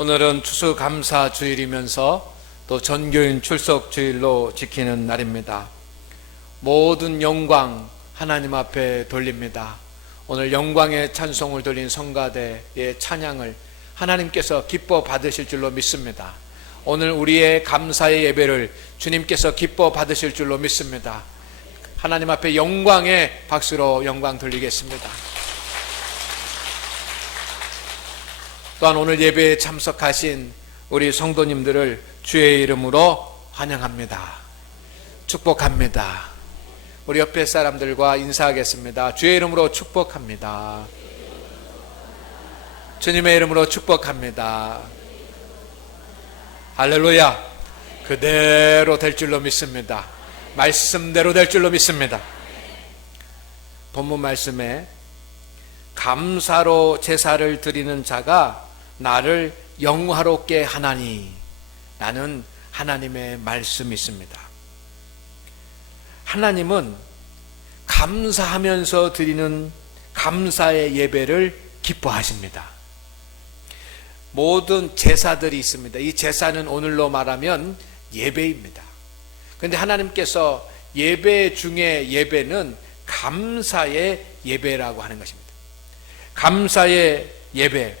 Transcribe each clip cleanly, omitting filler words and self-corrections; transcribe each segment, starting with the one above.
오늘은 추수감사주일이면서 또 전교인 출석주일로 지키는 날입니다. 모든 영광 하나님 앞에 돌립니다. 오늘 영광의 찬송을 돌린 성가대의 찬양을 하나님께서 기뻐 받으실 줄로 믿습니다. 오늘 우리의 감사의 예배를 주님께서 기뻐 받으실 줄로 믿습니다. 하나님 앞에 영광의 박수로 영광 돌리겠습니다. 또한 오늘 예배에 참석하신 우리 성도님들을 주의 이름으로 환영합니다. 축복합니다. 우리 옆에 사람들과 인사하겠습니다. 주의 이름으로 축복합니다. 주님의 이름으로 축복합니다. 할렐루야. 그대로 될 줄로 믿습니다. 말씀대로 될 줄로 믿습니다. 본문 말씀에 감사로 제사를 드리는 자가 나를 영화롭게 하나니 라는 하나님의 말씀이 있습니다. 하나님은 감사하면서 드리는 감사의 예배를 기뻐하십니다. 모든 제사들이 있습니다. 이 제사는 오늘로 말하면 예배입니다. 그런데 하나님께서 예배 중에 예배는 감사의 예배라고 하는 것입니다. 감사의 예배,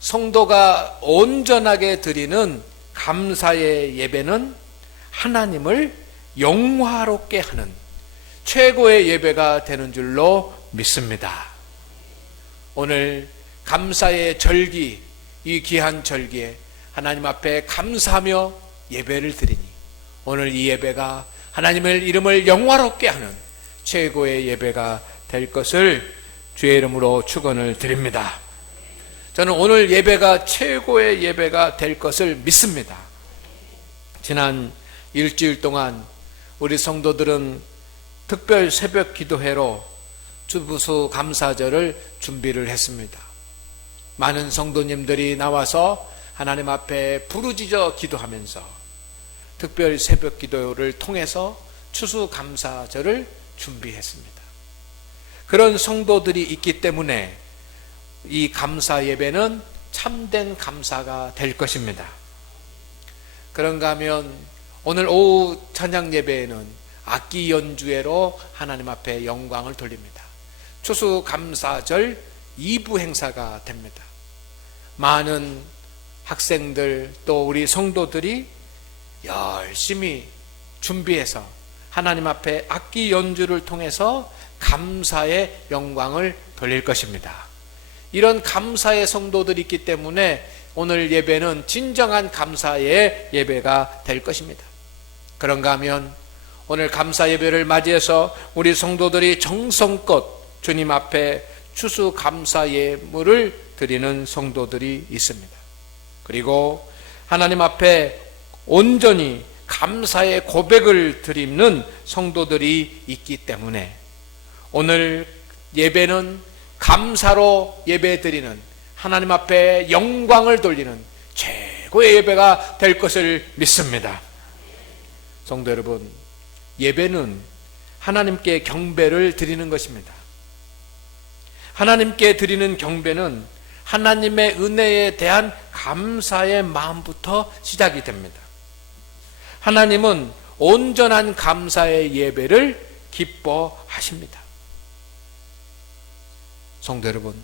성도가 온전하게 드리는 감사의 예배는 하나님을 영화롭게 하는 최고의 예배가 되는 줄로 믿습니다. 오늘 감사의 절기, 이 귀한 절기에 하나님 앞에 감사하며 예배를 드리니 오늘 이 예배가 하나님의 이름을 영화롭게 하는 최고의 예배가 될 것을 주의 이름으로 축원을 드립니다. 저는 오늘 예배가 최고의 예배가 될 것을 믿습니다. 지난 일주일 동안 우리 성도들은 특별 새벽 기도회로 추수 감사절을 준비를 했습니다. 많은 성도님들이 나와서 하나님 앞에 부르짖어 기도하면서 특별 새벽 기도를 통해서 추수 감사절을 준비했습니다. 그런 성도들이 있기 때문에 이 감사 예배는 참된 감사가 될 것입니다. 그런가 하면 오늘 오후 찬양 예배에는 악기 연주회로 하나님 앞에 영광을 돌립니다. 추수 감사절 2부 행사가 됩니다. 많은 학생들 또 우리 성도들이 열심히 준비해서 하나님 앞에 악기 연주를 통해서 감사의 영광을 돌릴 것입니다. 이런 감사의 성도들이 있기 때문에 오늘 예배는 진정한 감사의 예배가 될 것입니다. 그런가 하면 오늘 감사 예배를 맞이해서 우리 성도들이 정성껏 주님 앞에 추수 감사 예물을 드리는 성도들이 있습니다. 그리고 하나님 앞에 온전히 감사의 고백을 드리는 성도들이 있기 때문에 오늘 예배는 감사로 예배드리는 하나님 앞에 영광을 돌리는 최고의 예배가 될 것을 믿습니다. 성도 여러분, 예배는 하나님께 경배를 드리는 것입니다. 하나님께 드리는 경배는 하나님의 은혜에 대한 감사의 마음부터 시작이 됩니다. 하나님은 온전한 감사의 예배를 기뻐하십니다. 성도 여러분,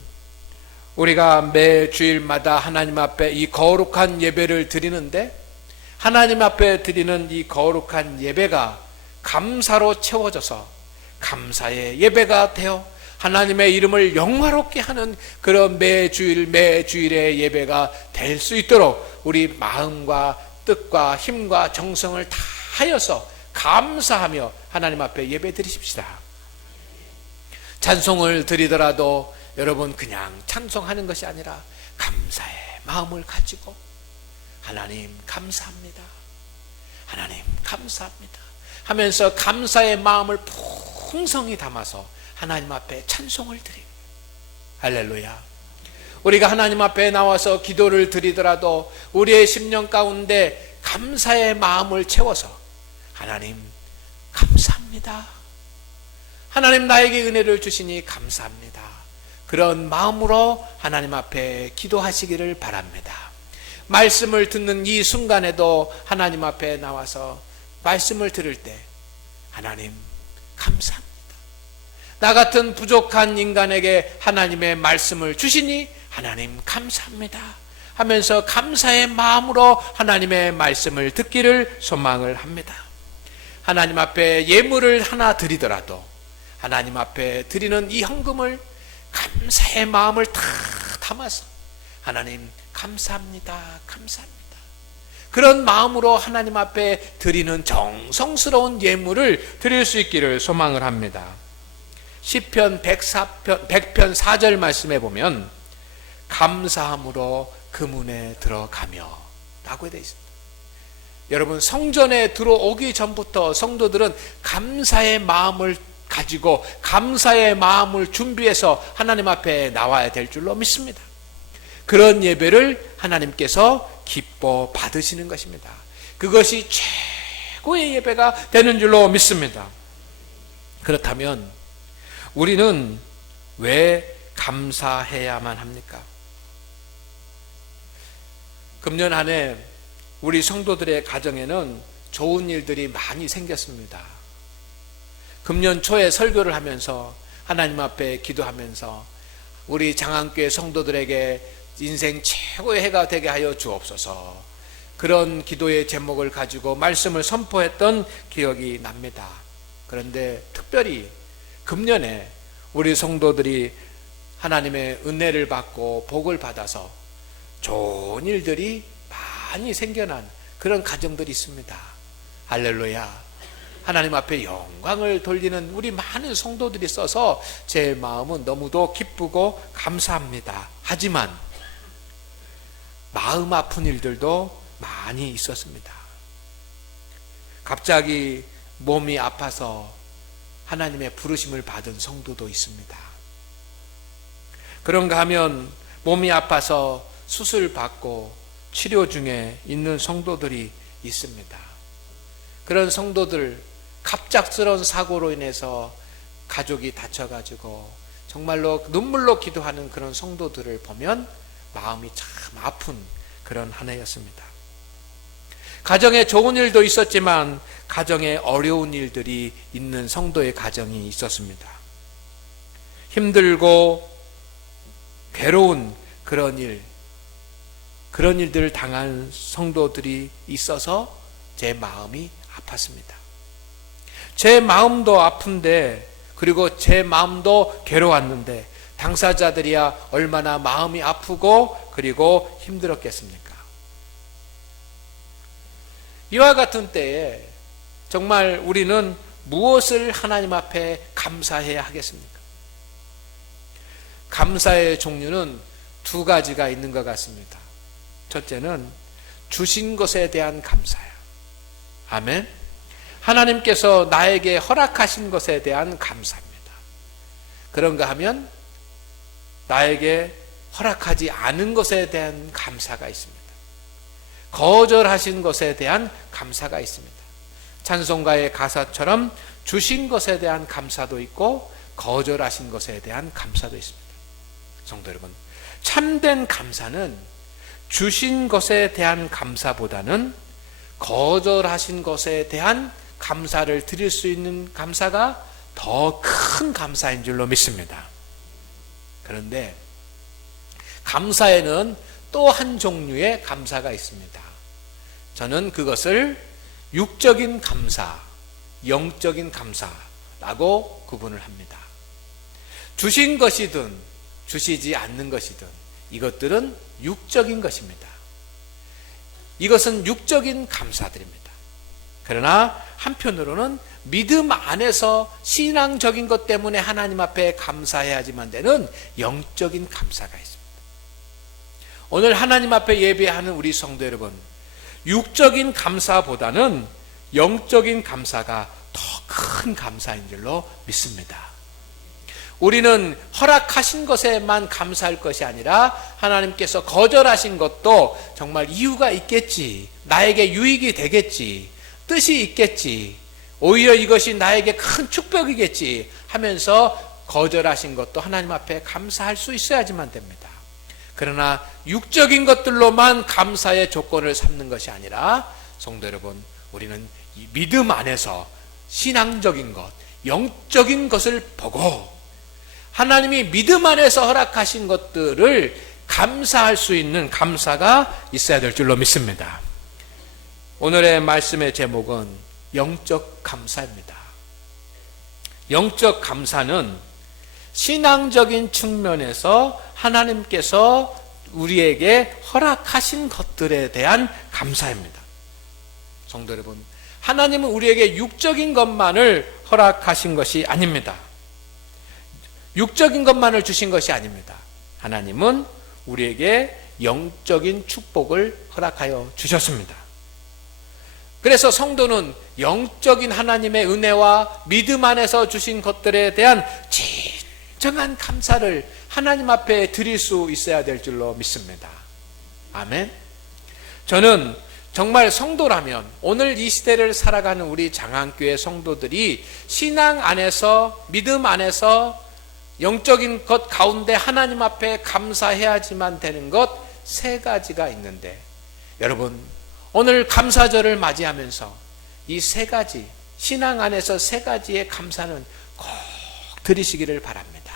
우리가 매 주일마다 하나님 앞에 이 거룩한 예배를 드리는데 하나님 앞에 드리는 이 거룩한 예배가 감사로 채워져서 감사의 예배가 되어 하나님의 이름을 영화롭게 하는 그런 매 주일의 예배가 될 수 있도록 우리 마음과 뜻과 힘과 정성을 다하여서 감사하며 하나님 앞에 예배 드리십시다. 찬송을 드리더라도 여러분 그냥 찬송하는 것이 아니라 감사의 마음을 가지고 하나님 감사합니다, 하나님 감사합니다 하면서 감사의 마음을 풍성히 담아서 하나님 앞에 찬송을 드립니다. 할렐루야. 우리가 하나님 앞에 나와서 기도를 드리더라도 우리의 심령 가운데 감사의 마음을 채워서 하나님 감사합니다, 하나님 나에게 은혜를 주시니 감사합니다, 그런 마음으로 하나님 앞에 기도하시기를 바랍니다. 말씀을 듣는 이 순간에도 하나님 앞에 나와서 말씀을 들을 때 하나님 감사합니다. 나 같은 부족한 인간에게 하나님의 말씀을 주시니 하나님 감사합니다 하면서 감사의 마음으로 하나님의 말씀을 듣기를 소망을 합니다. 하나님 앞에 예물을 하나 드리더라도 하나님 앞에 드리는 이 헌금을 감사의 마음을 다 담아서 하나님 감사합니다, 감사합니다. 그런 마음으로 하나님 앞에 드리는 정성스러운 예물을 드릴 수 있기를 소망을 합니다. 시편 100편 4절 말씀에 보면 감사함으로 그 문에 들어가며 라고 되어 있습니다. 여러분, 성전에 들어오기 전부터 성도들은 감사의 마음을 가지고 감사의 마음을 준비해서 하나님 앞에 나와야 될 줄로 믿습니다. 그런 예배를 하나님께서 기뻐 받으시는 것입니다. 그것이 최고의 예배가 되는 줄로 믿습니다. 그렇다면 우리는 왜 감사해야만 합니까? 금년 한 해 우리 성도들의 가정에는 좋은 일들이 많이 생겼습니다. 금년 초에 설교를 하면서 하나님 앞에 기도하면서 우리 장안교회 성도들에게 인생 최고의 해가 되게 하여 주옵소서, 그런 기도의 제목을 가지고 말씀을 선포했던 기억이 납니다. 그런데 특별히 금년에 우리 성도들이 하나님의 은혜를 받고 복을 받아서 좋은 일들이 많이 생겨난 그런 가정들이 있습니다. 할렐루야. 하나님 앞에 영광을 돌리는 우리 많은 성도들이 있어서 제 마음은 너무도 기쁘고 감사합니다. 하지만 마음 아픈 일들도 많이 있었습니다. 갑자기 몸이 아파서 하나님의 부르심을 받은 성도도 있습니다. 그런가 하면 몸이 아파서 수술받고 치료 중에 있는 성도들이 있습니다. 그런 성도들, 갑작스러운 사고로 인해서 가족이 다쳐가지고 정말로 눈물로 기도하는 그런 성도들을 보면 마음이 참 아픈 그런 한 해였습니다. 가정에 좋은 일도 있었지만 가정에 어려운 일들이 있는 성도의 가정이 있었습니다. 힘들고 괴로운 그런 일들을 당한 성도들이 있어서 제 마음이 아팠습니다. 제 마음도 아픈데, 그리고 제 마음도 괴로웠는데 당사자들이야 얼마나 마음이 아프고 그리고 힘들었겠습니까? 이와 같은 때에 정말 우리는 무엇을 하나님 앞에 감사해야 하겠습니까? 감사의 종류는 두 가지가 있는 것 같습니다. 첫째는 주신 것에 대한 감사야. 아멘. 하나님께서 나에게 허락하신 것에 대한 감사입니다. 그런가 하면 나에게 허락하지 않은 것에 대한 감사가 있습니다. 거절하신 것에 대한 감사가 있습니다. 찬송가의 가사처럼 주신 것에 대한 감사도 있고 거절하신 것에 대한 감사도 있습니다. 성도 여러분, 참된 감사는 주신 것에 대한 감사보다는 거절하신 것에 대한 감사를 드릴 수 있는 감사가 더 큰 감사인 줄로 믿습니다. 그런데 감사에는 또 한 종류의 감사가 있습니다. 저는 그것을 육적인 감사, 영적인 감사라고 구분을 합니다. 주신 것이든 주시지 않는 것이든 이것들은 육적인 것입니다. 이것은 육적인 감사들입니다. 그러나 한편으로는 믿음 안에서 신앙적인 것 때문에 하나님 앞에 감사해야지만 되는 영적인 감사가 있습니다. 오늘 하나님 앞에 예배하는 우리 성도 여러분, 육적인 감사보다는 영적인 감사가 더 큰 감사인 줄로 믿습니다. 우리는 허락하신 것에만 감사할 것이 아니라 하나님께서 거절하신 것도 정말 이유가 있겠지, 나에게 유익이 되겠지, 뜻이 있겠지, 오히려 이것이 나에게 큰 축복이겠지 하면서 거절하신 것도 하나님 앞에 감사할 수 있어야지만 됩니다. 그러나 육적인 것들로만 감사의 조건을 삼는 것이 아니라 성도 여러분, 우리는 이 믿음 안에서 신앙적인 것, 영적인 것을 보고 하나님이 믿음 안에서 허락하신 것들을 감사할 수 있는 감사가 있어야 될 줄로 믿습니다. 오늘의 말씀의 제목은 영적 감사입니다. 영적 감사는 신앙적인 측면에서 하나님께서 우리에게 허락하신 것들에 대한 감사입니다. 성도 여러분, 하나님은 우리에게 육적인 것만을 허락하신 것이 아닙니다. 육적인 것만을 주신 것이 아닙니다. 하나님은 우리에게 영적인 축복을 허락하여 주셨습니다. 그래서 성도는 영적인 하나님의 은혜와 믿음 안에서 주신 것들에 대한 진정한 감사를 하나님 앞에 드릴 수 있어야 될 줄로 믿습니다. 아멘. 저는 정말 성도라면 오늘 이 시대를 살아가는 우리 장안교회 성도들이 신앙 안에서, 믿음 안에서 영적인 것 가운데 하나님 앞에 감사해야지만 되는 것 세 가지가 있는데, 여러분 오늘 감사절을 맞이하면서 이 세 가지, 신앙 안에서 세 가지의 감사는 꼭 드리시기를 바랍니다.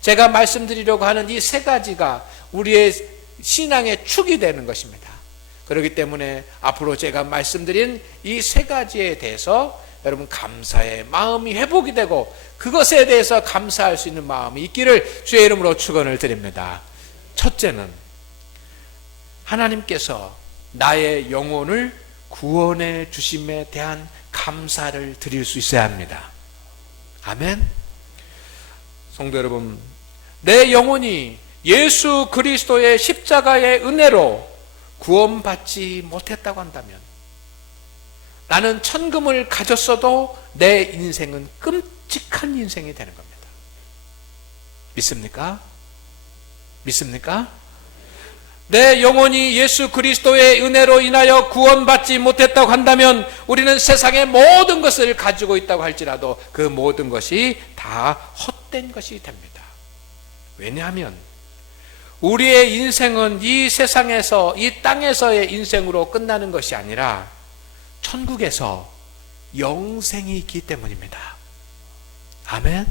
제가 말씀드리려고 하는 이 세 가지가 우리의 신앙의 축이 되는 것입니다. 그렇기 때문에 앞으로 제가 말씀드린 이 세 가지에 대해서 여러분 감사의 마음이 회복이 되고 그것에 대해서 감사할 수 있는 마음이 있기를 주의 이름으로 축원을 드립니다. 첫째는 하나님께서 나의 영혼을 구원해 주심에 대한 감사를 드릴 수 있어야 합니다. 아멘. 성도 여러분, 내 영혼이 예수 그리스도의 십자가의 은혜로 구원받지 못했다고 한다면 나는 천금을 가졌어도 내 인생은 끔찍한 인생이 되는 겁니다. 믿습니까? 믿습니까? 내 영혼이 예수 그리스도의 은혜로 인하여 구원받지 못했다고 한다면 우리는 세상의 모든 것을 가지고 있다고 할지라도 그 모든 것이 다 헛된 것이 됩니다. 왜냐하면 우리의 인생은 이 세상에서, 이 땅에서의 인생으로 끝나는 것이 아니라 천국에서 영생이 있기 때문입니다. 아멘.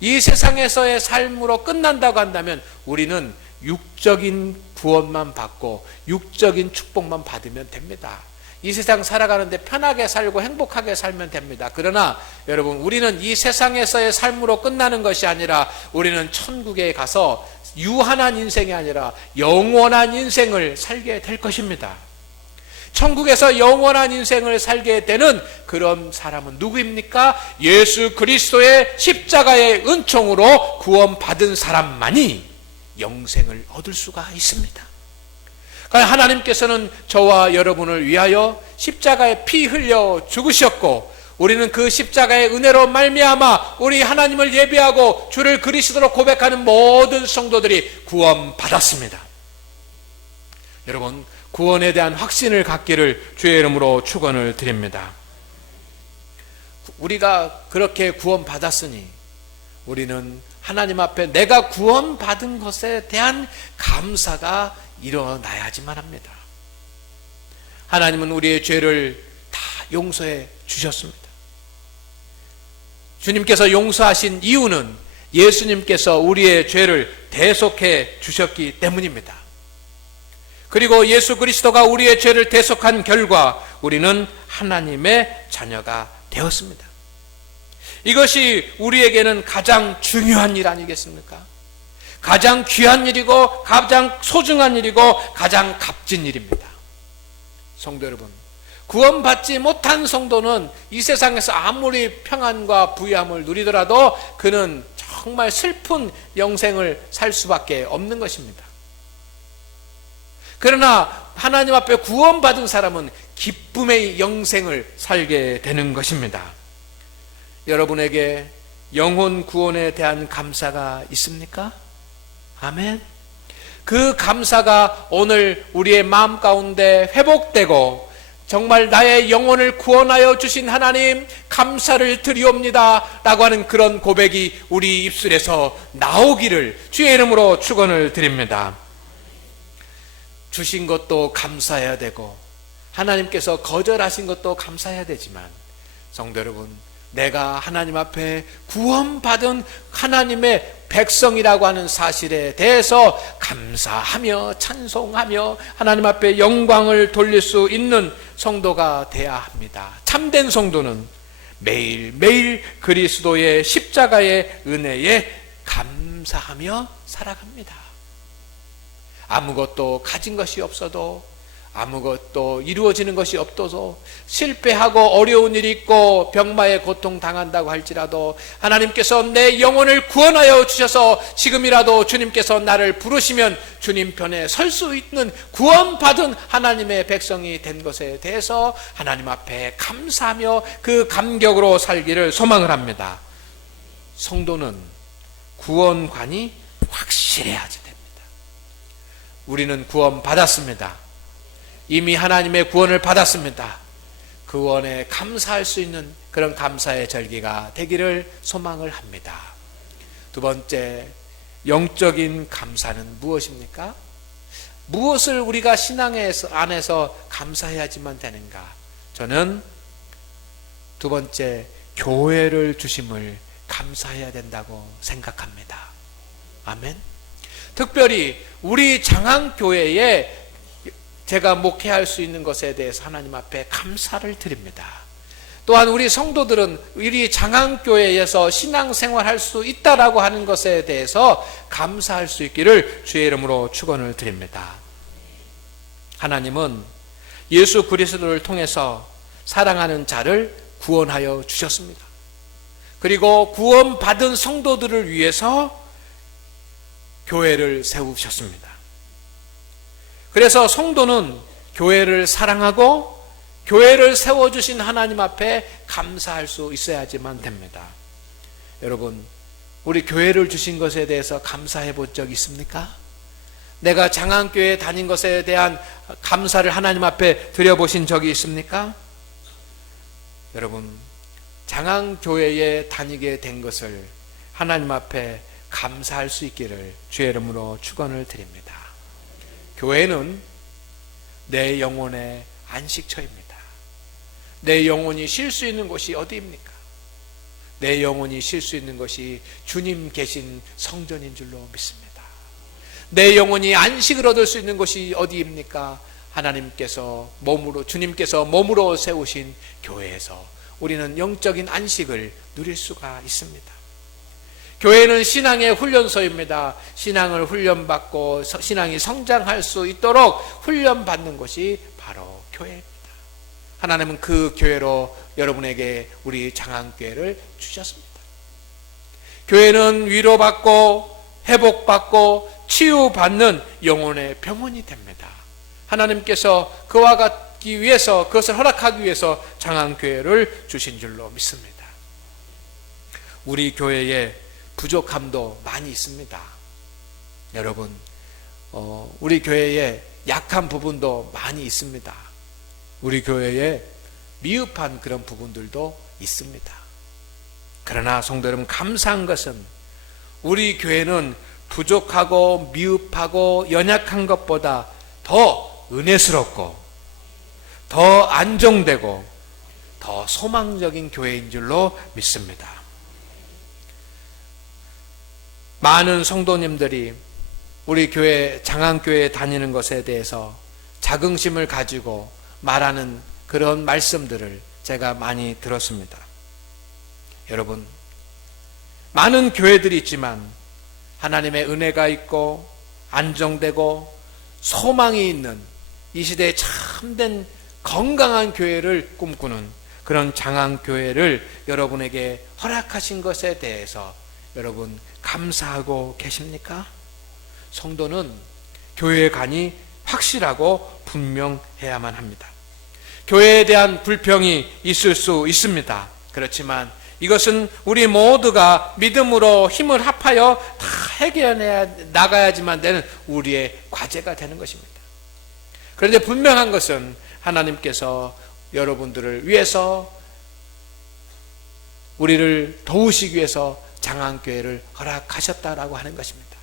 이 세상에서의 삶으로 끝난다고 한다면 우리는 육적인 구원만 받고 육적인 축복만 받으면 됩니다. 이 세상 살아가는데 편하게 살고 행복하게 살면 됩니다. 그러나 여러분, 우리는 이 세상에서의 삶으로 끝나는 것이 아니라 우리는 천국에 가서 유한한 인생이 아니라 영원한 인생을 살게 될 것입니다. 천국에서 영원한 인생을 살게 되는 그런 사람은 누구입니까? 예수 그리스도의 십자가의 은총으로 구원받은 사람만이 영생을 얻을 수가 있습니다. 그러니까 하나님께서는 저와 여러분을 위하여 십자가에 피 흘려 죽으셨고 우리는 그 십자가의 은혜로 말미암아 우리 하나님을 예배하고 주를 그리스도로 고백하는 모든 성도들이 구원받았습니다. 여러분, 구원에 대한 확신을 갖기를 주의 이름으로 축원을 드립니다. 우리가 그렇게 구원받았으니 우리는 하나님 앞에 내가 구원받은 것에 대한 감사가 일어나야지만 합니다. 하나님은 우리의 죄를 다 용서해 주셨습니다. 주님께서 용서하신 이유는 예수님께서 우리의 죄를 대속해 주셨기 때문입니다. 그리고 예수 그리스도가 우리의 죄를 대속한 결과 우리는 하나님의 자녀가 되었습니다. 이것이 우리에게는 가장 중요한 일 아니겠습니까? 가장 귀한 일이고 가장 소중한 일이고 가장 값진 일입니다. 성도 여러분, 구원받지 못한 성도는 이 세상에서 아무리 평안과 부유함을 누리더라도 그는 정말 슬픈 영생을 살 수밖에 없는 것입니다. 그러나 하나님 앞에 구원받은 사람은 기쁨의 영생을 살게 되는 것입니다. 여러분에게 영혼 구원에 대한 감사가 있습니까? 아멘. 그 감사가 오늘 우리의 마음 가운데 회복되고 정말 나의 영혼을 구원하여 주신 하나님 감사를 드리옵니다 라고 하는 그런 고백이 우리 입술에서 나오기를 주의 이름으로 축원을 드립니다. 주신 것도 감사해야 되고 하나님께서 거절하신 것도 감사해야 되지만, 성도 여러분, 내가 하나님 앞에 구원받은 하나님의 백성이라고 하는 사실에 대해서 감사하며 찬송하며 하나님 앞에 영광을 돌릴 수 있는 성도가 되어야 합니다. 참된 성도는 매일매일 그리스도의 십자가의 은혜에 감사하며 살아갑니다. 아무것도 가진 것이 없어도, 아무것도 이루어지는 것이 없어도, 실패하고 어려운 일이 있고 병마에 고통 당한다고 할지라도 하나님께서 내 영혼을 구원하여 주셔서 지금이라도 주님께서 나를 부르시면 주님 편에 설 수 있는 구원받은 하나님의 백성이 된 것에 대해서 하나님 앞에 감사하며 그 감격으로 살기를 소망을 합니다. 성도는 구원관이 확실해야 됩니다. 우리는 구원받았습니다. 이미 하나님의 구원을 받았습니다. 그 구원에 감사할 수 있는 그런 감사의 절기가 되기를 소망을 합니다. 두 번째, 영적인 감사는 무엇입니까? 무엇을 우리가 신앙 안에서 감사해야지만 되는가? 저는 두 번째, 교회를 주심을 감사해야 된다고 생각합니다. 아멘. 특별히 우리 장항교회에 제가 목회할 수 있는 것에 대해서 하나님 앞에 감사를 드립니다. 또한 우리 성도들은 우리 장항교회에서 신앙생활할 수 있다라고 하는 것에 대해서 감사할 수 있기를 주의 이름으로 축원을 드립니다. 하나님은 예수 그리스도를 통해서 사랑하는 자를 구원하여 주셨습니다. 그리고 구원받은 성도들을 위해서 교회를 세우셨습니다. 그래서 성도는 교회를 사랑하고 교회를 세워주신 하나님 앞에 감사할 수 있어야지만 됩니다. 여러분, 우리 교회를 주신 것에 대해서 감사해 본 적 있습니까? 내가 장항교회에 다닌 것에 대한 감사를 하나님 앞에 드려보신 적이 있습니까? 여러분, 장항교회에 다니게 된 것을 하나님 앞에 감사할 수 있기를 주의 이름으로 축원을 드립니다. 교회는 내 영혼의 안식처입니다. 내 영혼이 쉴 수 있는 곳이 어디입니까? 내 영혼이 쉴 수 있는 것이 주님 계신 성전인 줄로 믿습니다. 내 영혼이 안식을 얻을 수 있는 곳이 어디입니까? 하나님께서 주님께서 몸으로 세우신 교회에서 우리는 영적인 안식을 누릴 수가 있습니다. 교회는 신앙의 훈련소입니다. 신앙을 훈련받고 신앙이 성장할 수 있도록 훈련받는 곳이 바로 교회입니다. 하나님은 그 교회로 여러분에게 우리 장항교회를 주셨습니다. 교회는 위로받고 회복받고 치유받는 영혼의 병원이 됩니다. 하나님께서 그와 같기 위해서, 그것을 허락하기 위해서 장항교회를 주신 줄로 믿습니다. 우리 교회에 부족함도 많이 있습니다. 여러분, 우리 교회에 약한 부분도 많이 있습니다. 우리 교회에 미흡한 그런 부분들도 있습니다. 그러나 성도 여러분, 감사한 것은 우리 교회는 부족하고 미흡하고 연약한 것보다 더 은혜스럽고 더 안정되고 더 소망적인 교회인 줄로 믿습니다. 많은 성도님들이 우리 교회, 장항교회에 다니는 것에 대해서 자긍심을 가지고 말하는 그런 말씀들을 제가 많이 들었습니다. 여러분, 많은 교회들이 있지만 하나님의 은혜가 있고 안정되고 소망이 있는 이 시대에 참된 건강한 교회를 꿈꾸는 그런 장항교회를 여러분에게 허락하신 것에 대해서 여러분 감사하고 계십니까? 성도는 교회에 가니 확실하고 분명해야만 합니다. 교회에 대한 불평이 있을 수 있습니다. 그렇지만 이것은 우리 모두가 믿음으로 힘을 합하여 다 해결해 나가야지만 되는 우리의 과제가 되는 것입니다. 그런데 분명한 것은 하나님께서 여러분들을 위해서, 우리를 도우시기 위해서 장항교회를 허락하셨다라고 하는 것입니다.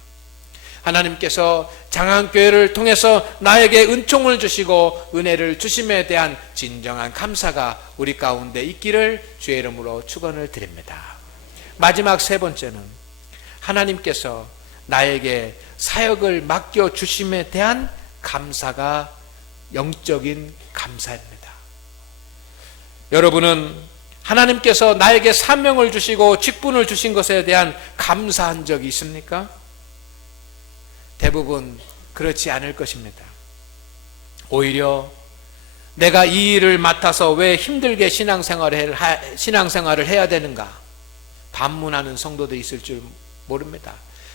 하나님께서 장안교회를 통해서 나에게 은총을 주시고 은혜를 주심에 대한 진정한 감사가 우리 가운데 있기를 주의 이름으로 축원을 드립니다. 마지막 세 번째는 하나님께서 나에게 사역을 맡겨주심에 대한 감사가 영적인 감사입니다. 여러분은 하나님께서 나에게 사명을 주시고 직분을 주신 것에 대한 감사한 적이 있습니까? 대부분 그렇지 않을 것입니다. 오히려 내가 이 일을 맡아서 왜 힘들게 신앙생활을 해야 되는가 반문하는 성도들이 있을 줄 모릅니다.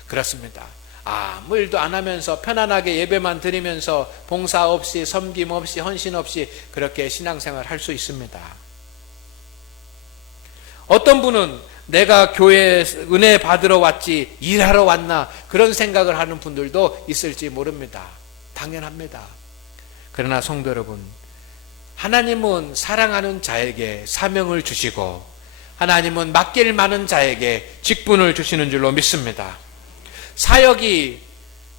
그렇습니다. 아무 일도 안 하면서 편안하게 예배만 드리면서 봉사 없이 섬김 없이 헌신 없이 그렇게 신앙생활 할 수 있습니다. 어떤 분은 내가 교회에 은혜 받으러 왔지 일하러 왔나 그런 생각을 하는 분들도 있을지 모릅니다. 당연합니다. 그러나 성도 여러분, 하나님은 사랑하는 자에게 사명을 주시고 하나님은 맡길 많은 자에게 직분을 주시는 줄로 믿습니다. 사역이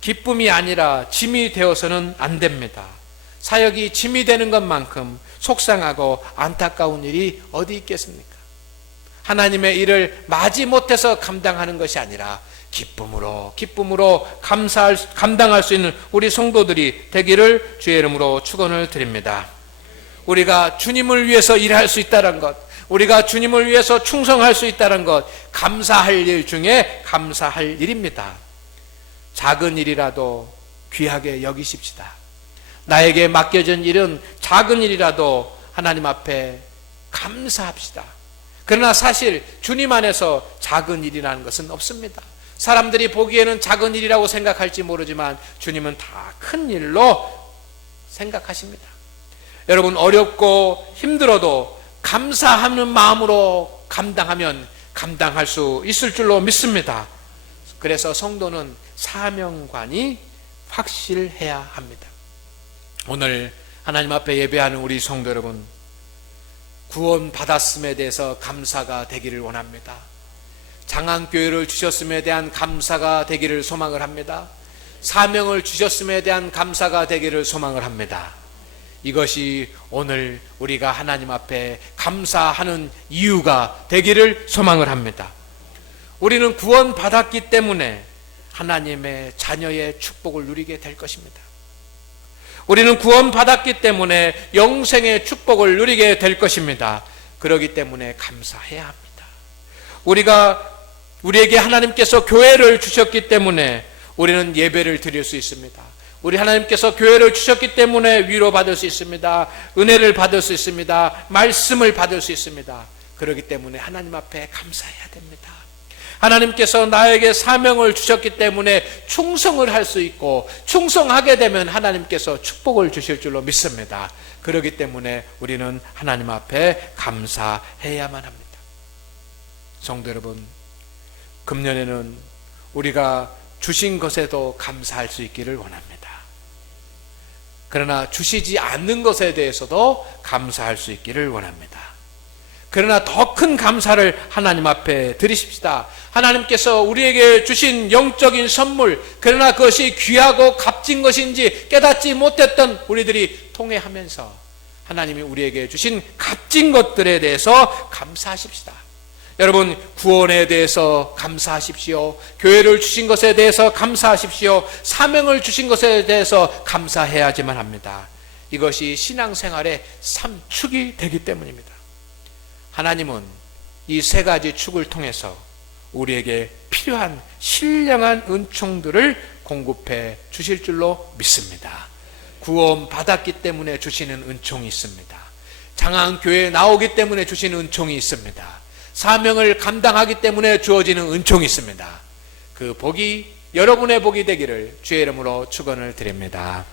기쁨이 아니라 짐이 되어서는 안 됩니다. 사역이 짐이 되는 것만큼 속상하고 안타까운 일이 어디 있겠습니까? 하나님의 일을 마지못해서 감당하는 것이 아니라 기쁨으로 감당할 수 있는 우리 성도들이 되기를 주의 이름으로 축원을 드립니다. 우리가 주님을 위해서 일할 수 있다는 것, 우리가 주님을 위해서 충성할 수 있다는 것, 감사할 일 중에 감사할 일입니다. 작은 일이라도 귀하게 여기십시다. 나에게 맡겨진 일은 작은 일이라도 하나님 앞에 감사합시다. 그러나 사실 주님 안에서 작은 일이라는 것은 없습니다. 사람들이 보기에는 작은 일이라고 생각할지 모르지만 주님은 다 큰 일로 생각하십니다. 여러분, 어렵고 힘들어도 감사하는 마음으로 감당하면 감당할 수 있을 줄로 믿습니다. 그래서 성도는 사명관이 확실해야 합니다. 오늘 하나님 앞에 예배하는 우리 성도 여러분, 구원 받았음에 대해서 감사가 되기를 원합니다. 장안교회를 주셨음에 대한 감사가 되기를 소망을 합니다. 사명을 주셨음에 대한 감사가 되기를 소망을 합니다. 이것이 오늘 우리가 하나님 앞에 감사하는 이유가 되기를 소망을 합니다. 우리는 구원 받았기 때문에 하나님의 자녀의 축복을 누리게 될 것입니다. 우리는 구원 받았기 때문에 영생의 축복을 누리게 될 것입니다. 그렇기 때문에 감사해야 합니다. 우리에게 하나님께서 교회를 주셨기 때문에 우리는 예배를 드릴 수 있습니다. 우리 하나님께서 교회를 주셨기 때문에 위로받을 수 있습니다. 은혜를 받을 수 있습니다. 말씀을 받을 수 있습니다. 그렇기 때문에 하나님 앞에 감사해야 됩니다. 하나님께서 나에게 사명을 주셨기 때문에 충성을 할 수 있고 충성하게 되면 하나님께서 축복을 주실 줄로 믿습니다. 그렇기 때문에 우리는 하나님 앞에 감사해야만 합니다. 성도 여러분, 금년에는 우리가 주신 것에도 감사할 수 있기를 원합니다. 그러나 주시지 않는 것에 대해서도 감사할 수 있기를 원합니다. 그러나 더 큰 감사를 하나님 앞에 드리십시다. 하나님께서 우리에게 주신 영적인 선물, 그러나 그것이 귀하고 값진 것인지 깨닫지 못했던 우리들이 통회하면서 하나님이 우리에게 주신 값진 것들에 대해서 감사하십시다. 여러분, 구원에 대해서 감사하십시오. 교회를 주신 것에 대해서 감사하십시오. 사명을 주신 것에 대해서 감사해야지만 합니다. 이것이 신앙생활의 3축이 되기 때문입니다. 하나님은 이 세 가지 축을 통해서 우리에게 필요한 신령한 은총들을 공급해 주실 줄로 믿습니다. 구원 받았기 때문에 주시는 은총이 있습니다. 장안교회에 나오기 때문에 주시는 은총이 있습니다. 사명을 감당하기 때문에 주어지는 은총이 있습니다. 그 복이 여러분의 복이 되기를 주의 이름으로 축원을 드립니다.